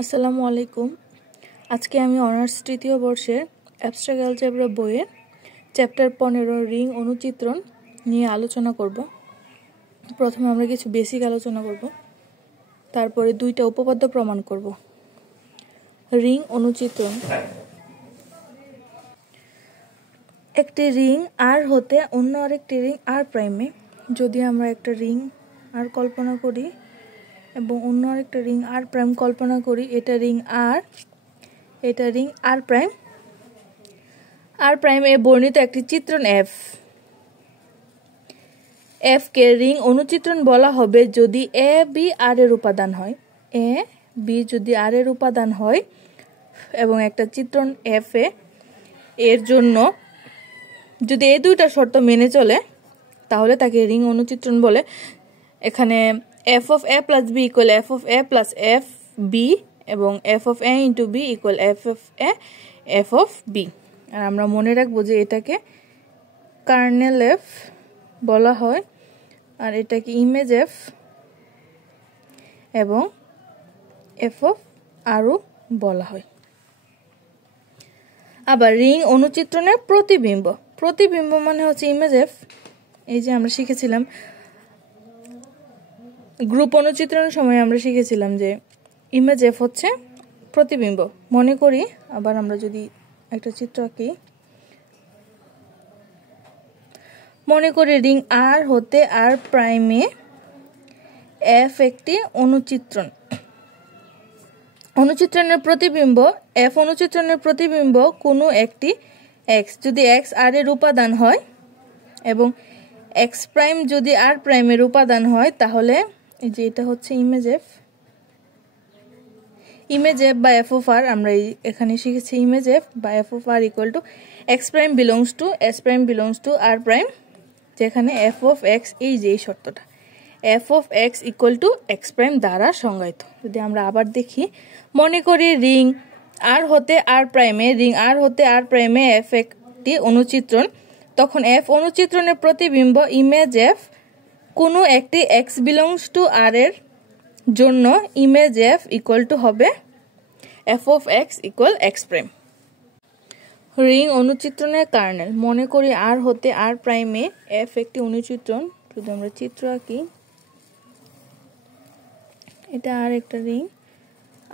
আসসালামু আলাইকুম। আজকে আমি অনার্স তৃতীয় বর্ষের অ্যাবস্ট্রাক্ট অ্যালজেব্রা বইয়ের চ্যাপ্টার 15 রিং অনুচিত্রণ নিয়ে আলোচনা করব। প্রথমে আমরা কিছু বেসিক আলোচনা করব, তারপরে দুইটা উপপাদ্য প্রমাণ করব। রিং অনুচিত্রণ। একটি রিং আর হতে অন্য আরেকটি রিং আর প্রাইমে যদি আমরা একটা রিং আর কল্পনা করি এবং অন্য আরেকটা রিং আর প্রাইম কল্পনা করি, এটা রিং আর, এটা রিং আর প্রাইম। আর প্রাইম এ বর্ণিত একটি চিত্রণ এফ কে রিং অনুচিত্রণ বলা হবে যদি এ বি আর এর উপাদান হয়। এ বি যদি আর এর উপাদান হয় এবং একটা চিত্রণ এফ এর জন্য যদি এই দুইটা শর্ত মেনে চলে, তাহলে তাকে রিং অনুচিত্রণ বলে। এখানে f of a plus b equal f of a plus f b এবং f of a into b equal f of a f of b। আর আমরা মনে রাখবো যে এটাকে কার্নেল f বলা হয় আর এটাকে ইমেজ f এবং f of আরও বলা হয়। আবার রিং অনুচিত্রণের প্রতিবিম্ব। প্রতিবিম্ব মানে হচ্ছে ইমেজ f। এই যে আমরা শিখেছিলাম গ্রুপ অনুচিত্রণের সময় আমরা শিখেছিলাম যে ইমেজ এফ হচ্ছে প্রতিবিম্ব। মনে করি আবার আমরা যদি একটা চিত্র আঁকি, মনে করি রিং আর হতে আর প্রাইমে এফ একটি অনুচিত্রণ। অনুচিত্রণের প্রতিবিম্ব এফ অনুচিত্রণের প্রতিবিম্ব কোনো একটি এক্স যদি এক্স আর এর উপাদান হয় এবং এক্স প্রাইম যদি আর প্রাইমের উপাদান হয়, তাহলে এই যে এটা হচ্ছে ইমেজ এফ বা এফ অফ আর। আমরা এখানে শিখেছি ইমেজ এফ বা F of R equal to X prime belongs to S prime belongs to R prime, যেখানে এফ অফ এক্স এই যে এই শর্তটা F of X equal to X prime দ্বারা সংজ্ঞায়িত। যদি আমরা আবার দেখি, মনে করি রিং আর হতে আর প্রাইমে এফ একটি অনুচিত্রণ, তখন এফ অনুচিত্রণের প্রতিবিম্ব ইমেজ এফ কোনো একটি এক্স বিলংস টু আর এর জন্য ইমেজ এফ ইকুয়াল টু হবে F of X equal X prime. Ring অনুচিত্রণের কার্নেল। মনে করি আর হতে আর প্রাইমে এফ একটি অনুচিত্রণ। যদি আমরা চিত্র আঁকি, এটা আর একটা রিং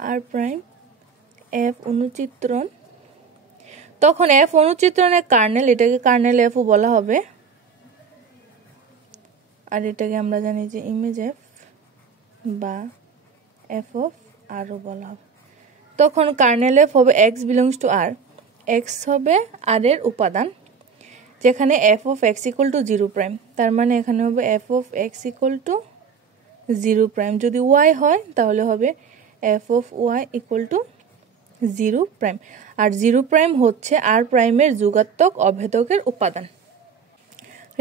আর প্রাইম এফ অনুচিত্রণ, তখন এফ অনুচিত্রণের কার্নেল, এটাকে কার্নেল এফ ও বলা হবে আর এটাকে আমরা জানি যে ইমেজ এফ বা এফ অফ আরও বলা হবে। তখন কার্নেল এফ হবে X belongs to R, X হবে আর এর উপাদান, যেখানে F of X equal to 0 prime. তার মানে এখানে হবে F of X equal to 0 prime. যদি ওয়াই হয় তাহলে হবে F of Y equal to 0 prime. আর 0 প্রাইম হচ্ছে আর প্রাইমের যুগাত্মক অভেদকের উপাদান।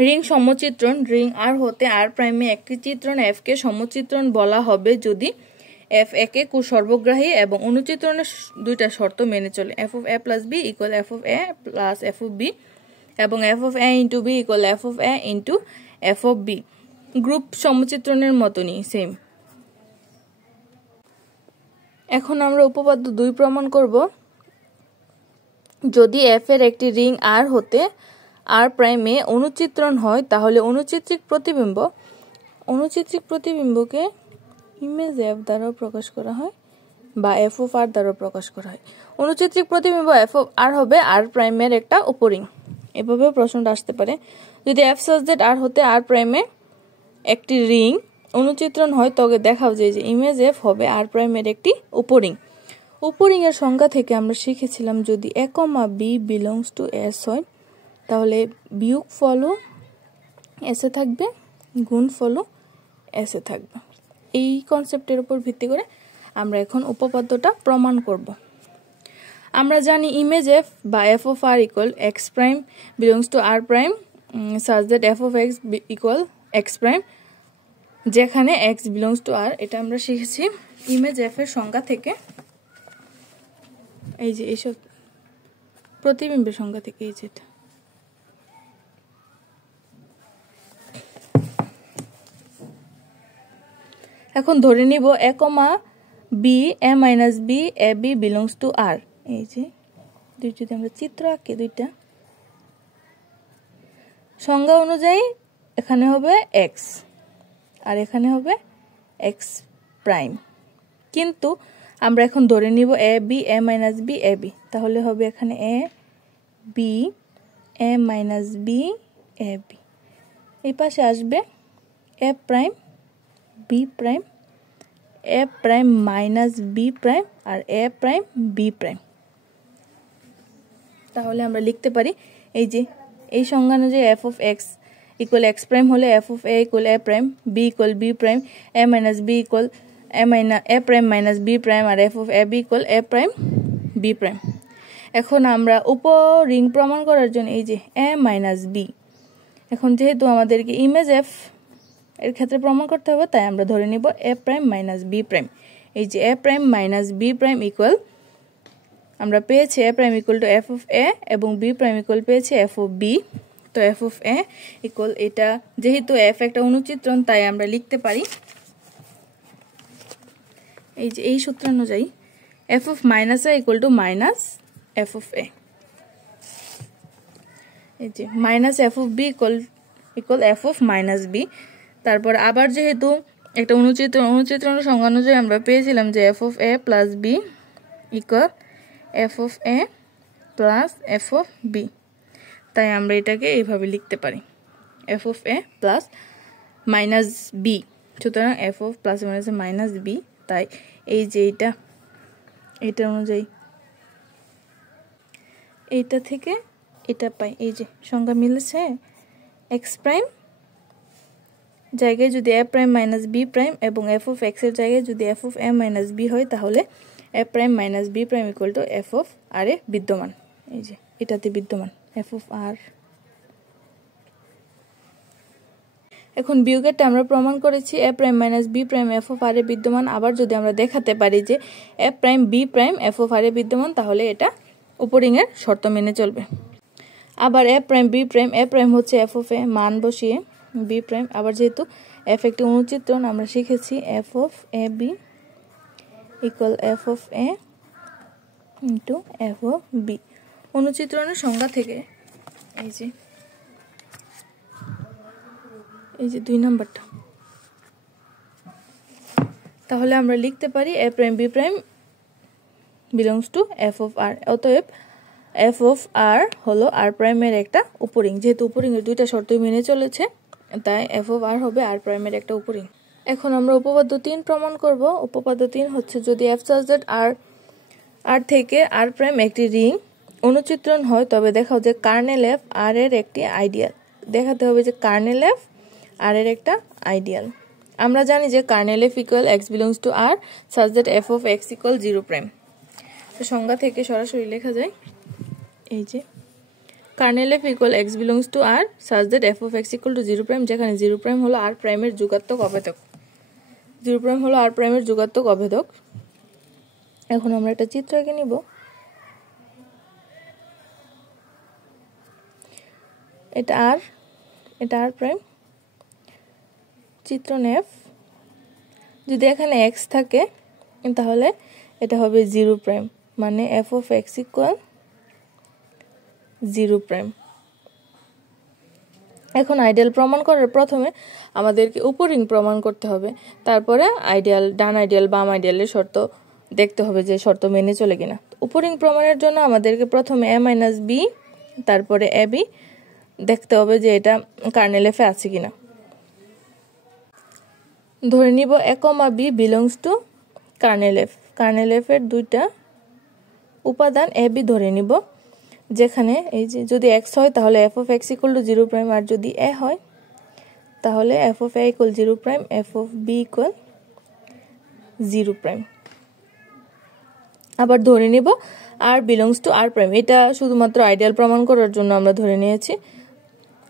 রিং সমচিত্রণ। রিং আর হতে আর প্রাইমে একটি চিত্রণ এফ কে সমচিত্রণ বলা হবে যদি এফ একে সর্বগ্রাহী এবং অনুচিত্রণের দুইটা শর্ত মেনে চলে। F of A plus B equal F of A plus F of B এবং F of A into B equal F of A into F of B. Group সমচিত্রণের মতনই সেম। এখন আমরা উপপাদ্য 2 প্রমাণ করব। যদি এফ এর একটি রিং আর হতে আর প্রাইমে অনুচিত্রণ হয়, তাহলে অনুচিত্রিক প্রতিবিম্বকে ইমেজ এফ দ্বারা প্রকাশ করা হয় বা এফ অফ আর দ্বারা প্রকাশ করা হয়। অনুচিত্রিক প্রতিবিম্ব এফ অফ আর হবে আর প্রাইমের একটা উপরিং। এভাবে প্রশ্নটা আসতে পারে, যদি এফ সাজ দ্যাট আর হতে আর প্রাইমে একটি রিং অনুচিত্রণ হয়, তবে দেখাও যে ইমেজ এফ হবে আর প্রাইমের একটি উপরিং। উপরিং এর সংজ্ঞা থেকে আমরা শিখেছিলাম যদি এ comma B belongs to S হয়, তাহলে বিয়োগ ফলও এসে থাকবে, গুণ ফলও এসে থাকবে। এই কনসেপ্টের উপর ভিত্তি করে আমরা এখন উপপাদ্যটা প্রমাণ করব। আমরা জানি ইমেজ এফ বা F of R equal X prime belongs to R prime such that F of X equal X prime, যেখানে এক্স বিলংস টু আর। এটা আমরা শিখেছি ইমেজ এফ এর সংজ্ঞা থেকে, এই যে এইসব প্রতিবিম্বের সংজ্ঞা থেকে। এই যেটা এখন ধরে নিব A comma B A minus B A B belongs to R. এই যে যদি আমরা চিত্র আঁকি দুইটা, সংজ্ঞা অনুযায়ী এখানে হবে এক্স আর এখানে হবে এক্স প্রাইম, কিন্তু আমরা এখন ধরে নিব A B A minus B A B, তাহলে হবে এখানে A B A minus B A B, এই পাশে আসবে A prime B prime A prime minus B prime আর এ প্রাইম বি প্রাইম। তাহলে আমরা লিখতে পারি এই যে এই সংজ্ঞা অনুযায়ী F of X equal X prime হলে F of A equal A prime, B equal B prime, A minus B equal A prime minus B prime আর F of A B equal A prime B prime. এখন আমরা উপরিং প্রমাণ করার জন্য এই যে A minus B, এখন যেহেতু আমাদেরকে ইমেজ এফ এর ক্ষেত্রে প্রমাণ করতে হবে, তাই আমরা ধরে নিব A prime minus B prime. এই যে A prime minus B prime equal আমরা পেয়েছি A prime equal to F of A এবং বি প্রাইম ইকুয়াল পেয়েছি এফ অফ বি। তো এফ অফ এ ইকুয়াল এটা, যেহেতু এফ একটা অনুচিত্রণ তাই আমরা লিখতে পারি এই যে এই সূত্র অনুযায়ী F of minus A equal to minus F of A. এই যে minus F of B equal F of minus B. তারপর আবার যেহেতু একটা অনুচিত্রণ সংজ্ঞা অনুযায়ী আমরা পেয়েছিলাম যে F of A plus B equal F of A plus F of B, তাই আমরা এটাকে এইভাবে লিখতে পারি F of A plus minus B, সুতরাং F of plus minus minus B. তাই এই যে এইটা অনুযায়ী এইটা থেকে এটা পাই, এই যে সংজ্ঞা মিলেছে এক্স প্রাইম জায়গায় যদি A prime minus B prime এবং এফ অফ এক্স এর জায়গায় যদি F of A minus B হয়, তাহলে A prime minus B prime equal to F of R এ বিদ্যমান। এই যে এটাতে বিদ্যমান এফ অফ আর। এখন বিয়োগেরটা আমরা প্রমাণ করেছি A prime minus B prime F of R এ বিদ্যমান। আবার যদি আমরা দেখাতে পারি যে A prime B prime F of R এ বিদ্যমান, তাহলে এটা উপরিংয়ের শর্ত মেনে চলবে। আবার A prime B prime, A prime হচ্ছে এফ অফ এ মান বসিয়ে বি প্রাইম, আবার যেহেতু এফ একটি অনুচিত্রণ আমরা শিখেছি F of A B equal F of A into F of B. অনুচিত্রণের সংজ্ঞা থেকে এই যে 2 নাম্বারটা, তাহলে আমরা লিখতে পারি A prime B prime belongs to F of R. অতএব এফ অফ আর হলো আর প্রাইমের একটা উপরিং, যেহেতু উপরিংয়ের দুইটা শর্তই মেনে চলেছে তাই এফ অফ আর হবে আর প্রাইমের একটা উপরিং। এখন আমরা উপপাদ্য 3 প্রমাণ করব। উপপাদ্য 3 হচ্ছে যদি এফ সাচ দ্যাট আর থেকে আর প্রাইম একটি রিং অনুচিত্রণ হয়, তবে দেখাও যে কার্নেল এফ আর এর একটি আইডিয়াল। দেখাতে হবে যে কার্নেল এফ আর এর একটা আইডিয়াল। আমরা জানি যে kernel F equal X belongs to R such that F of X equal 0 prime. তো সংজ্ঞা থেকে সরাসরি লেখা যায় এই যে kernel F equal X belongs to R such that F of X equal to 0 prime, যেখানে 0 প্রাইম হলো আর প্রাইমের যুগাত্মক অভেদক। 0 প্রাইম হলো আর প্রাইমের যুগাত্মক অভেদক। এখন আমরা একটা চিত্র এঁকে নিব। এটা আর প্রাইম, চিত্রণ এফ। যদি এখানে এক্স থাকে তাহলে এটা হবে 0 প্রাইম, মানে F of X equal 0 prime. এখন আইডিয়াল প্রমাণ করার প্রথমে আমাদেরকে উপরিং প্রমাণ করতে হবে, তারপরে আইডিয়াল ডান আইডিয়াল বাম আইডিয়ালের শর্ত দেখতে হবে যে শর্ত মেনে চলে কিনা। উপরিং প্রমাণের জন্য আমাদেরকে প্রথমে এ মাইনাস বি তারপরে এ বি দেখতে হবে যে এটা কার্নেল এফে আছে কিনা। ধরে নিব A comma B belongs to kernel F. Kernel F এর দুইটা উপাদান এ বি ধরে নিব, যেখানে এই যে যদি এক্স হয় তাহলে F of X equal to 0 prime, আর যদি এ হয় তাহলে F of A equal 0 prime, F of B equal 0 prime. আবার ধরে নিব R belongs to R prime. এটা শুধুমাত্র আইডিয়াল প্রমাণ করার জন্য আমরা ধরে নিয়েছি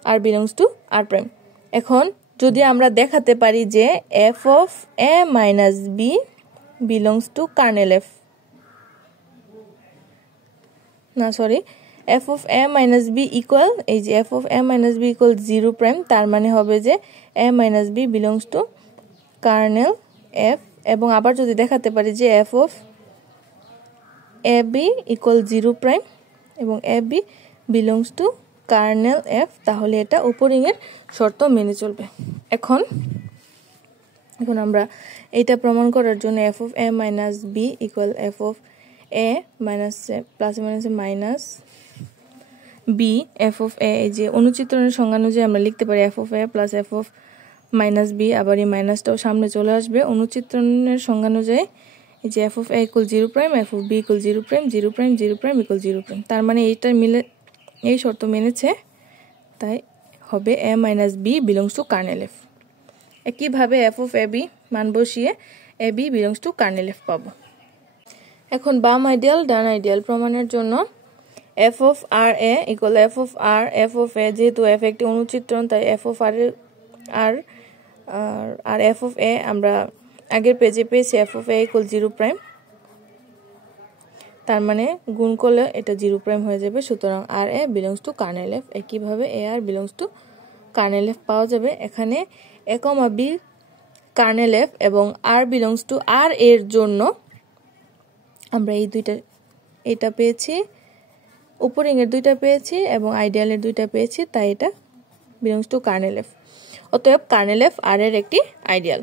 R belongs to R prime. এখন যদি আমরা দেখাতে পারি যে F of A minus B belongs to kernel F, না sorry F of A minus B equal এই যে F of A minus B equal 0 prime, তার মানে হবে যে A minus B belongs to kernel F এবং আবার যদি দেখাতে পারি যে F of A B equal 0 prime এবং A B belongs to kernel F, তাহলে এটা উপরিংয়ের শর্ত মেনে চলবে। এখন আমরা এটা প্রমাণ করার জন্য F of A minus B equal F of A minus plus minus minus B F of A, এই যে অনুচিত্রণের সংজ্ঞা অনুযায়ী আমরা লিখতে পারি F of A plus F of minus B, আবার এই মাইনাসটাও সামনে চলে আসবে। অনুচিত্রণের সংজ্ঞা অনুযায়ী এই যে F of A equal 0 prime, F of B equal 0 prime, 0 prime 0 prime equal 0 prime, তার মানে এইটা মিলে এই শর্ত মেনেছে, তাই হবে A minus B belongs to kernel F. একইভাবে এফ অফ এ বি মান বসিয়ে A B belongs to kernel F পাবো। এখন বাম আইডিয়াল ডান আইডিয়াল প্রমাণের জন্য F of R A equal F of R F of এ, যেহেতু এফ একটি অনুচিত্রণ তাই F of R F of A আমরা আগের পেজে পেয়েছি F of A equal 0 prime, তার মানে গুণ করলে এটা 0 প্রাইম হয়ে যাবে, সুতরাং আর এ বিলংস টু কার্নেল এফ। একইভাবে এ আর বিলংস টু কার্নেল এফ পাওয়া যাবে। এখানে এ কমা বি কার্নেল এফ এবং আর বিলংস টু আর এর জন্য আমরা এই দুইটা, এটা পেয়েছি, উপরিংয়ের দুইটা পেয়েছি এবং আইডিয়ালের দুইটা পেয়েছি, তাই এটা বিলংস টু কার্নেল এফ। অতএব কার্নেল এফ আর এর একটি আইডিয়াল।